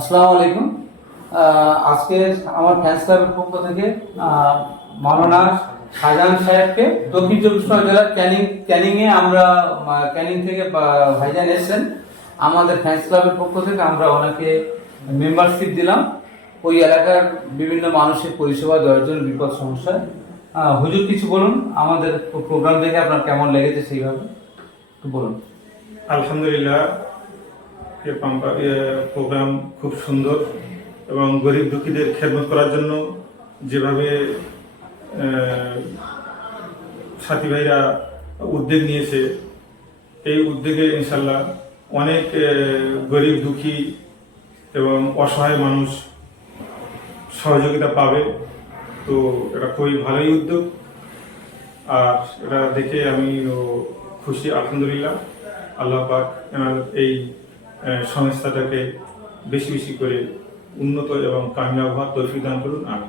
আসসালামু আলাইকুম। আজকে আমার ফ্যান্স ক্লাবের পক্ষ থেকে মাওলানা শাহজাহান সাহেবকে দক্ষিণ চব্বিশ পরগনা জেলার ক্যানিংয়ে আমরা ক্যানিং থেকে ভাইজান এসেছেন। আমাদের ফ্যান্স ক্লাবের পক্ষ থেকে আমরা ওনাকে মেম্বারশিপ দিলাম ওই এলাকার বিভিন্ন মানুষের পরিষেবা দেওয়ার জন্য বিপদ সমস্যায়। হুজুর কিছু বলুন, আমাদের প্রোগ্রাম দেখে আপনার কেমন লেগেছে সেইভাবে একটু বলুন। আলহামদুলিল্লাহ, প্রোগ্রাম খুব সুন্দর এবং গরিব দুঃখীদের খেদমত করার জন্য যেভাবে সাথী ভাইরা উদ্যোগ নিয়েছে, এই উদ্যোগে ইনশাল্লাহ অনেক গরিব দুঃখী এবং অসহায় মানুষ সহযোগিতা পাবে। তো এটা খুবই ভালোই উদ্যোগ, আর এটা দেখে আমি খুশি। আলহামদুলিল্লাহ, আল্লাহ পাক এই সংস্থাটাকে বেশি বেশি করে উন্নত এবং কামিয়াব হওয়ার তৌফিক দান করুন। আমি